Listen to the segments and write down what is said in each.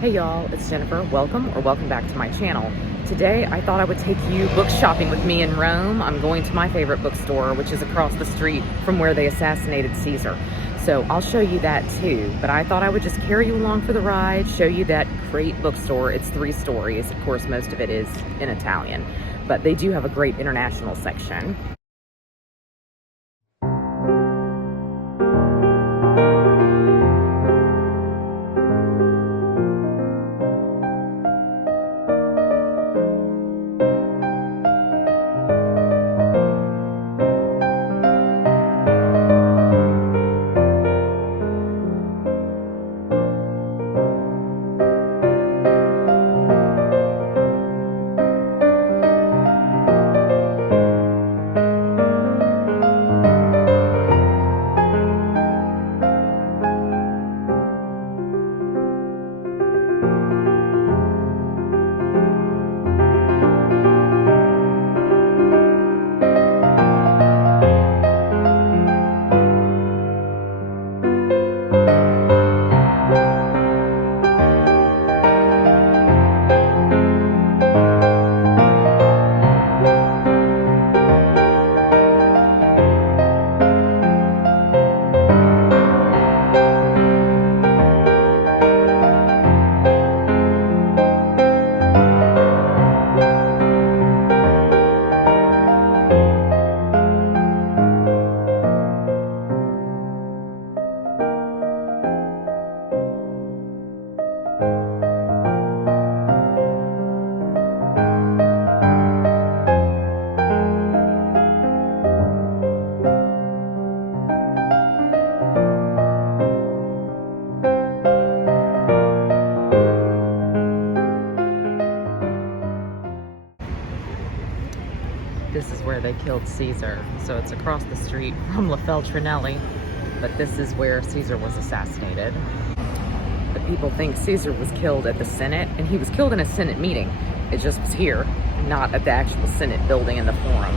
Hey y'all, it's Jennifer. Welcome back to my channel. Today I thought I would take you book shopping with me in Rome. I'm going to my favorite bookstore, which is across the street from where they assassinated Caesar. So I'll show you that too, but I thought I would just carry you along for the ride, show you that great bookstore. It's 3 stories. Of course, most of it is in Italian, but they do have a great international section. This is where they killed Caesar. So it's across the street from La Feltrinelli, but this is where Caesar was assassinated. The people think Caesar was killed at the Senate, and he was killed in a Senate meeting. It just was here, not at the actual Senate building in the Forum.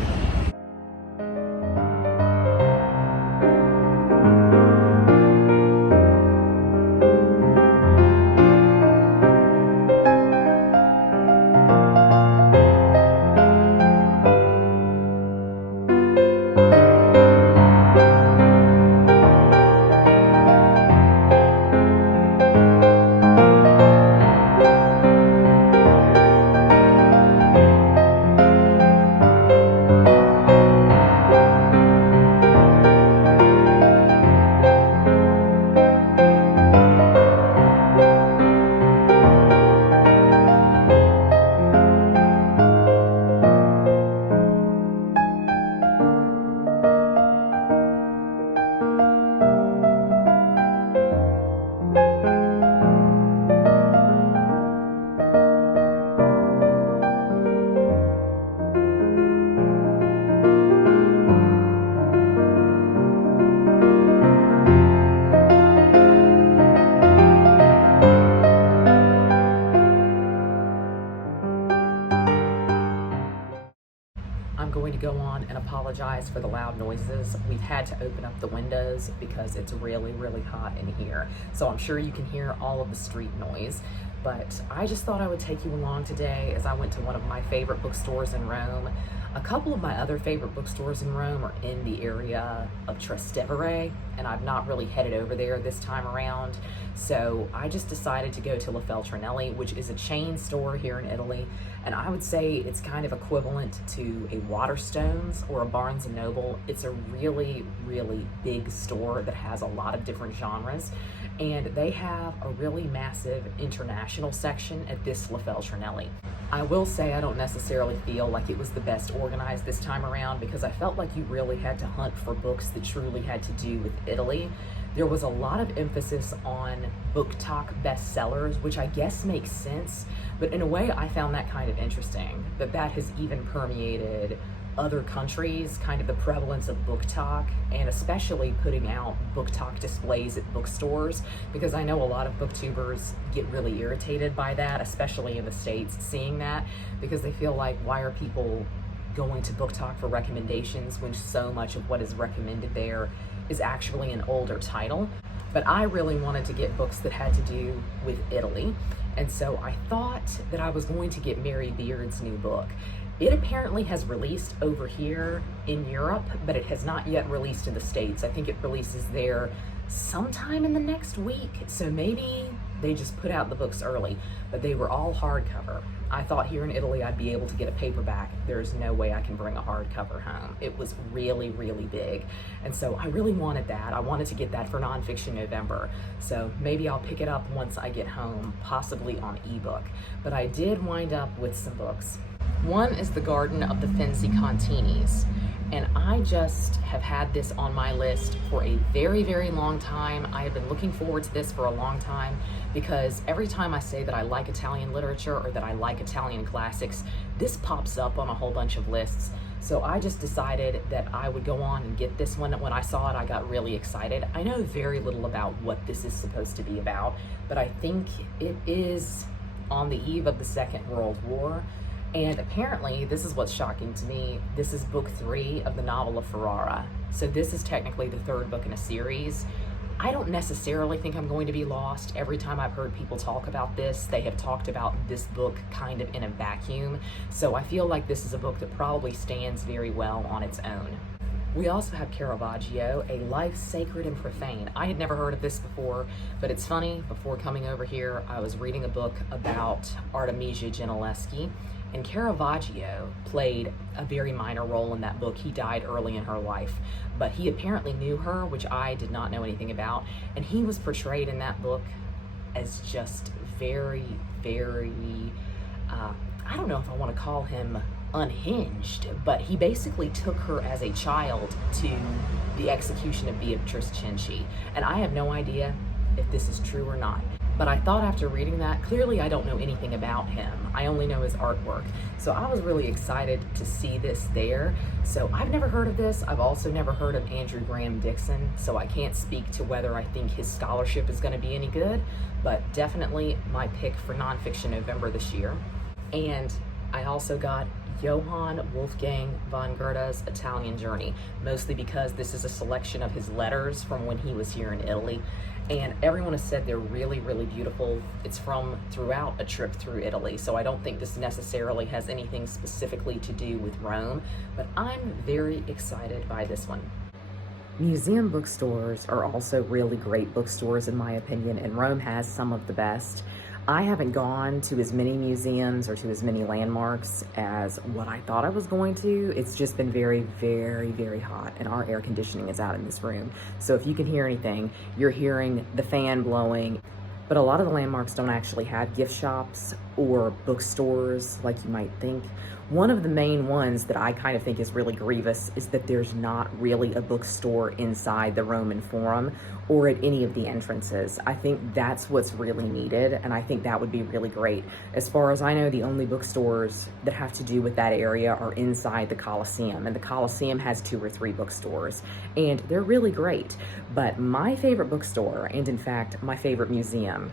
I'm going to go on and apologize for the loud noises. We've had to open up the windows because it's really, really hot in here. So I'm sure you can hear all of the street noise. But I just thought I would take you along today as I went to one of my favorite bookstores in Rome. A couple of my other favorite bookstores in Rome are in the area of Trastevere, and I've not really headed over there this time around. So I just decided to go to La Feltrinelli, which is a chain store here in Italy. And I would say it's kind of equivalent to a Waterstones or a Barnes & Noble. It's a really, really big store that has a lot of different genres. And they have a really massive international section at this La Feltrinelli. I will say I don't necessarily feel like it was the best organized this time around, because I felt like you really had to hunt for books that truly had to do with Italy. There was a lot of emphasis on book talk bestsellers, which I guess makes sense, but in a way I found that kind of interesting, that has even permeated other countries, kind of the prevalence of book talk, and especially putting out book talk displays at bookstores, because I know a lot of booktubers get really irritated by that, especially in the States, seeing that, because they feel like, why are people going to book talk for recommendations when so much of what is recommended there is actually an older title. but I really wanted to get books that had to do with Italy. And so I thought that I was going to get Mary Beard's new book. It apparently has released over here in Europe, but it has not yet released in the States. I think it releases there sometime in the next week. So maybe they just put out the books early, but they were all hardcover. I thought here in Italy I'd be able to get a paperback. There's no way I can bring a hardcover home. It was really, really big. And so I really wanted that. I wanted to get that for Nonfiction November. So maybe I'll pick it up once I get home, possibly on ebook. But I did wind up with some books. One is The Garden of the Finzi Continis, and I just have had this on my list for a very, very long time. I have been looking forward to this for a long time because every time I say that I like Italian literature or that I like Italian classics, this pops up on a whole bunch of lists. So I just decided that I would go on and get this one. When I saw it, I got really excited. I know very little about what this is supposed to be about, but I think it is on the eve of the Second World War. And apparently, this is what's shocking to me, this is book 3 of the novel of Ferrara. So this is technically the 3rd book in a series. I don't necessarily think I'm going to be lost. Every time I've heard people talk about this, they have talked about this book kind of in a vacuum. So I feel like this is a book that probably stands very well on its own. We also have Caravaggio, A Life Sacred and Profane. I had never heard of this before, but it's funny, before coming over here, I was reading a book about Artemisia Gentileschi, and Caravaggio played a very minor role in that book. He died early in her life, but he apparently knew her, which I did not know anything about, and he was portrayed in that book as just very, very, I don't know if I want to call him unhinged, but he basically took her as a child to the execution of Beatrice Cenci, and I have no idea if this is true or not. But I thought after reading that, clearly I don't know anything about him. I only know his artwork. So I was really excited to see this there. So I've never heard of this. I've also never heard of Andrew Graham Dixon, so I can't speak to whether I think his scholarship is going to be any good, but definitely my pick for Nonfiction November this year. And I also got Johann Wolfgang von Goethe's Italian Journey, mostly because this is a selection of his letters from when he was here in Italy. And everyone has said they're really, really beautiful. It's from throughout a trip through Italy, so I don't think this necessarily has anything specifically to do with Rome, but I'm very excited by this one. Museum bookstores are also really great bookstores in my opinion, and Rome has some of the best. I haven't gone to as many museums or to as many landmarks as what I thought I was going to. It's just been very, very, very hot, and our air conditioning is out in this room. So if you can hear anything, you're hearing the fan blowing. But a lot of the landmarks don't actually have gift shops or bookstores like you might think. One of the main ones that I kind of think is really grievous is that there's not really a bookstore inside the Roman Forum or at any of the entrances. I think that's what's really needed, and I think that would be really great. As far as I know, the only bookstores that have to do with that area are inside the Colosseum, and the Colosseum has 2 or 3 bookstores, and they're really great. But my favorite bookstore, and in fact, my favorite museum,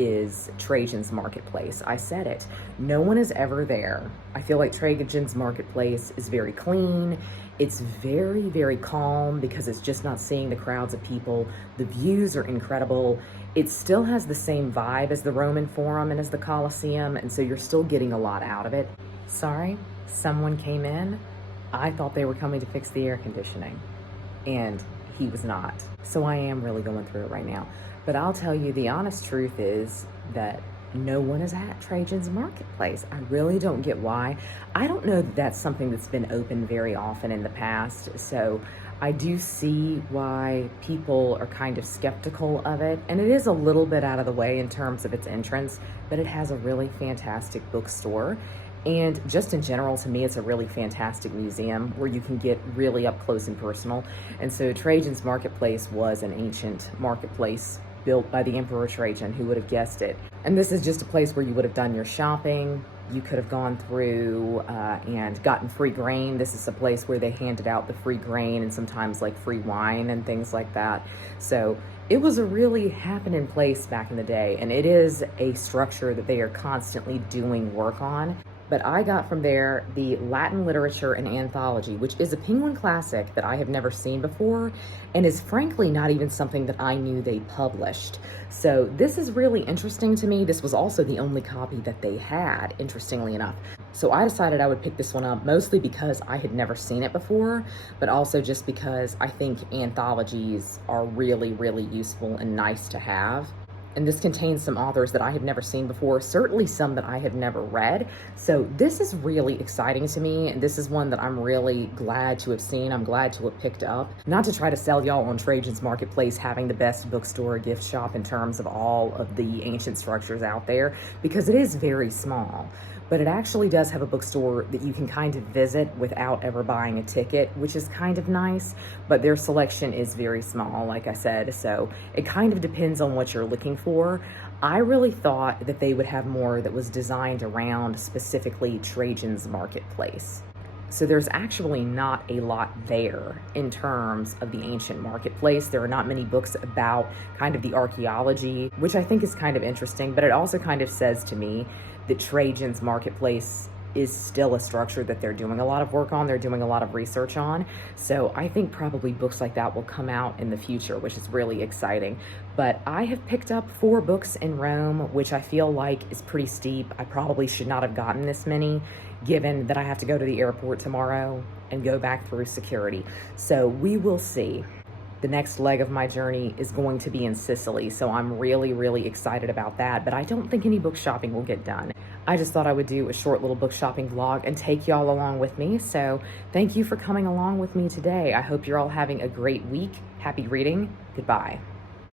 is Trajan's Marketplace. I said it. No one is ever there. I feel like Trajan's Marketplace is very clean. It's very, very calm because it's just not seeing the crowds of people. The views are incredible. It still has the same vibe as the Roman Forum and as the Colosseum, and so you're still getting a lot out of it. Sorry, someone came in. I thought they were coming to fix the air conditioning, and he was not. So I am really going through it right now. But I'll tell you, the honest truth is that no one is at Trajan's Marketplace. I really don't get why. I don't know that that's something that's been open very often in the past, so I do see why people are kind of skeptical of it, and it is a little bit out of the way in terms of its entrance, but it has a really fantastic bookstore. And just in general, to me, it's a really fantastic museum where you can get really up close and personal. And so Trajan's Marketplace was an ancient marketplace built by the Emperor Trajan. Who would have guessed it? And this is just a place where you would have done your shopping. You could have gone through and gotten free grain. This is a place where they handed out the free grain and sometimes like free wine and things like that. So it was a really happening place back in the day, and it is a structure that they are constantly doing work on. But I got from there the Latin Literature and Anthology, which is a Penguin classic that I have never seen before and is frankly not even something that I knew they published. So this is really interesting to me. This was also the only copy that they had, interestingly enough. So I decided I would pick this one up mostly because I had never seen it before, but also just because I think anthologies are really, really useful and nice to have. And this contains some authors that I have never seen before, certainly some that I have never read. So this is really exciting to me, and this is one that I'm really glad to have seen. I'm glad to have picked up. Not to try to sell y'all on Trajan's Marketplace having the best bookstore gift shop in terms of all of the ancient structures out there, because it is very small. But it actually does have a bookstore that you can kind of visit without ever buying a ticket, which is kind of nice, but their selection is very small, like I said, so it kind of depends on what you're looking for. I really thought that they would have more that was designed around specifically Trajan's Marketplace. So there's actually not a lot there in terms of the ancient marketplace. There are not many books about kind of the archaeology, which I think is kind of interesting, but it also kind of says to me that Trajan's Marketplace is still a structure that they're doing a lot of work on, they're doing a lot of research on. So I think probably books like that will come out in the future, which is really exciting. But I have picked up 4 books in Rome, which I feel like is pretty steep. I probably should not have gotten this many, given that I have to go to the airport tomorrow and go back through security. So we will see. The next leg of my journey is going to be in Sicily, so I'm really, really excited about that, but I don't think any book shopping will get done. I just thought I would do a short little book shopping vlog and take y'all along with me, so thank you for coming along with me today. I hope you're all having a great week. Happy reading. Goodbye.